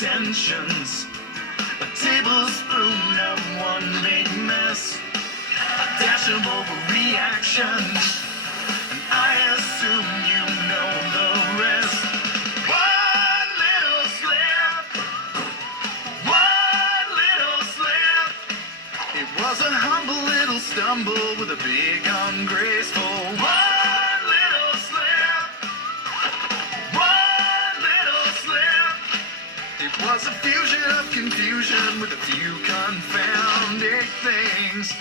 intentions. A tablespoon of one big mess. A dash of overreaction. And I assume you know the rest. One little slip. One little slip. It was a humble little stumble with a big ungraceful one little slip. One little slip. It was a fusion of confusion with a few confounding things.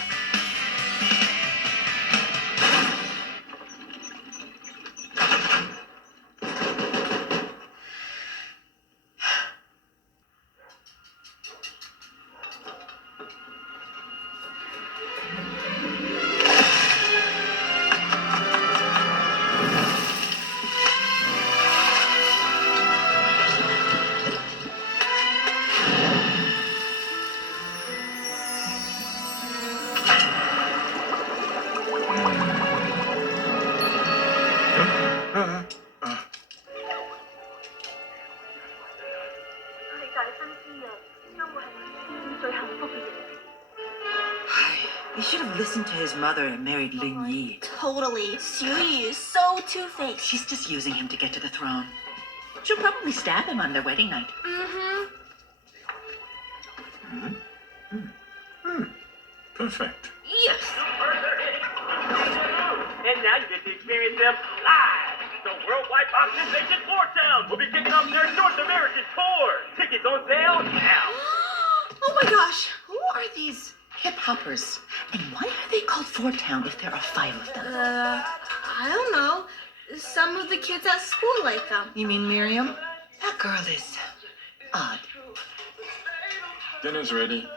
He should have listened to his mother and married Lin Yi. Totally. Xu Yu is so two-faced. She's just using him to get to the throne. She'll probably stab him on their wedding night. Perfect. Yes. And now you get to experience them live. So Worldwide Pop Sensation 4Town will be kicking off their North American tour. Tickets on sale now. Oh my gosh. Who are these? Hip hoppers. And why are they called Fort Town if there are 5 of them? I don't know. Some of the kids at school like them. You mean Miriam? That girl is odd. Dinner's ready.